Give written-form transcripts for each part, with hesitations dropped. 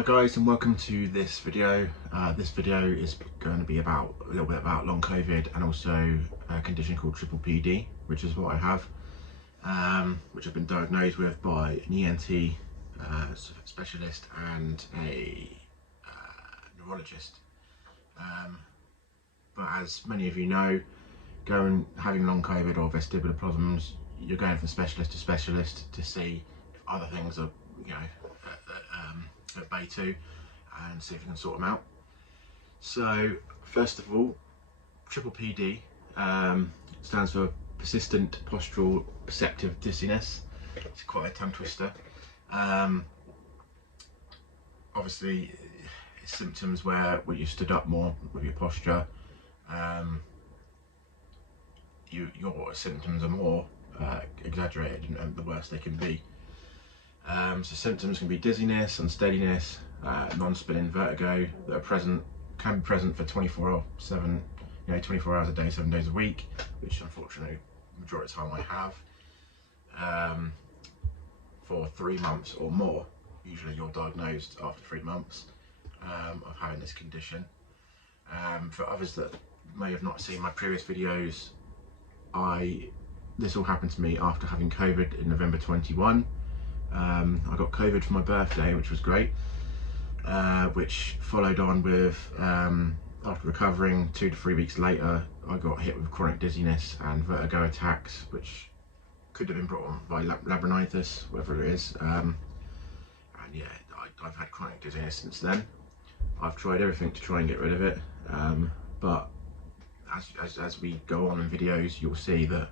Hi guys, and welcome to this video. This video is going to be about a little bit about long COVID and also a condition called PPPD, which is what I have, which I've been diagnosed with by an ENT specialist and a neurologist. But as many of you know, having long COVID or vestibular problems, you're going from specialist to specialist to see if other things are, at bay too, and see if you can sort them out. So first of all, PPPD stands for persistent postural perceptive dizziness. It's quite a tongue twister. Obviously it's symptoms where you stood up more with your posture, your symptoms are more exaggerated and the worse they can be. So symptoms can be dizziness, unsteadiness, non-spinning vertigo that can be present for 24 hours a day, 7 days a week, which unfortunately the majority of the time I have, for 3 months or more. Usually you're diagnosed after 3 months of having this condition. For others that may have not seen my previous videos, this all happened to me after having COVID in November 21. I got COVID for my birthday, which was great, which followed on with, after recovering 2 to 3 weeks later, I got hit with chronic dizziness and vertigo attacks, which could have been brought on by labyrinthitis, whatever it is. And yeah, I've had chronic dizziness since then. I've tried everything to try and get rid of it, but as we go on in videos, you'll see that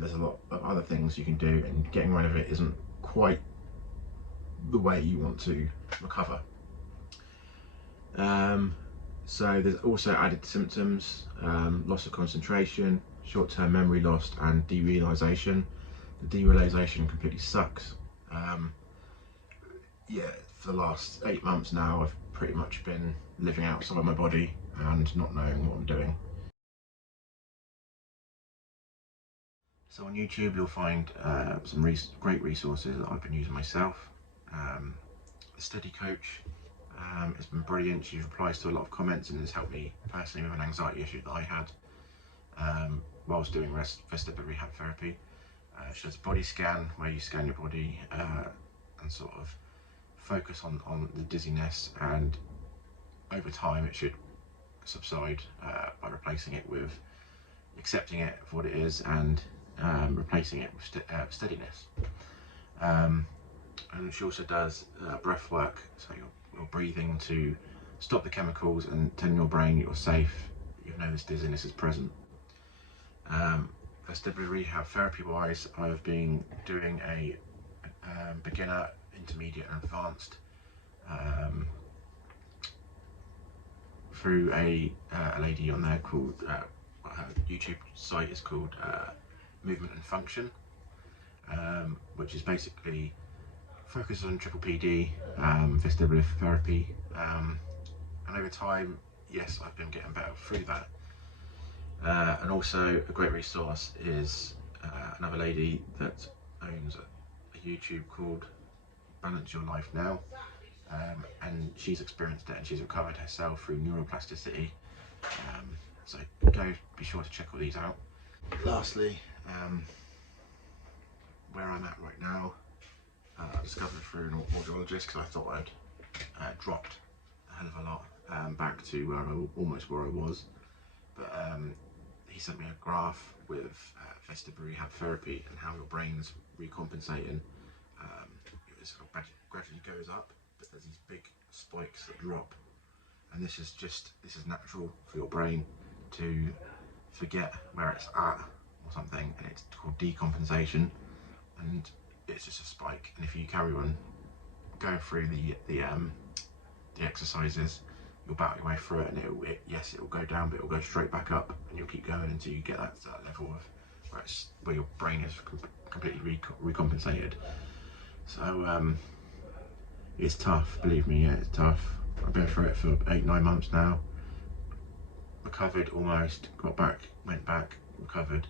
there's a lot of other things you can do, and getting rid of it isn't quite the way you want to recover. So there's also added symptoms, loss of concentration, short-term memory loss, and derealization. The derealization completely sucks. Yeah, for the last 8 months now, I've pretty much been living outside of my body and not knowing what I'm doing. So on YouTube you'll find some great resources that I've been using myself. The Steady Coach has been brilliant. She replies to a lot of comments and has helped me personally with an anxiety issue that I had whilst doing vestibular rehab therapy. She does a body scan where you scan your body and sort of focus on the dizziness, and over time it should subside by replacing it with accepting it for what it is and replacing it with steadiness. And she also does breath work, so you're breathing to stop the chemicals and telling your brain you're safe, even though this dizziness is present. Vestibular rehab therapy wise, I've been doing a beginner, intermediate and advanced through a lady on there called, her YouTube site is called Movement and Function, which is basically focused on PPPD, vestibular therapy, and over time, yes, I've been getting better through that. And also a great resource is another lady that owns a YouTube called Balance Your Life Now, and she's experienced it and she's recovered herself through neuroplasticity. So be sure to check all these out. Lastly, where I'm at right now, I discovered through an audiologist because I thought I'd dropped a hell of a lot back to almost where I was, but he sent me a graph with vestibular rehab therapy and how your brain's recompensating. It sort of gradually goes up, but there's these big spikes that drop, and this is natural for your brain to forget where it's at or something, and it's called decompensation, and it's just a spike. And if you carry on going through the exercises, you'll battle your way through it, and it will go down, but it will go straight back up, and you'll keep going until you get that level of where your brain is completely recompensated. So it's tough, believe me, yeah, it's tough. I've been through it for 8-9 months now. Recovered almost, went back, recovered,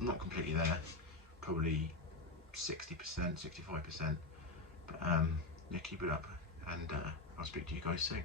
not completely there, probably 60%, 65%, but yeah, keep it up. and I'll speak to you guys soon.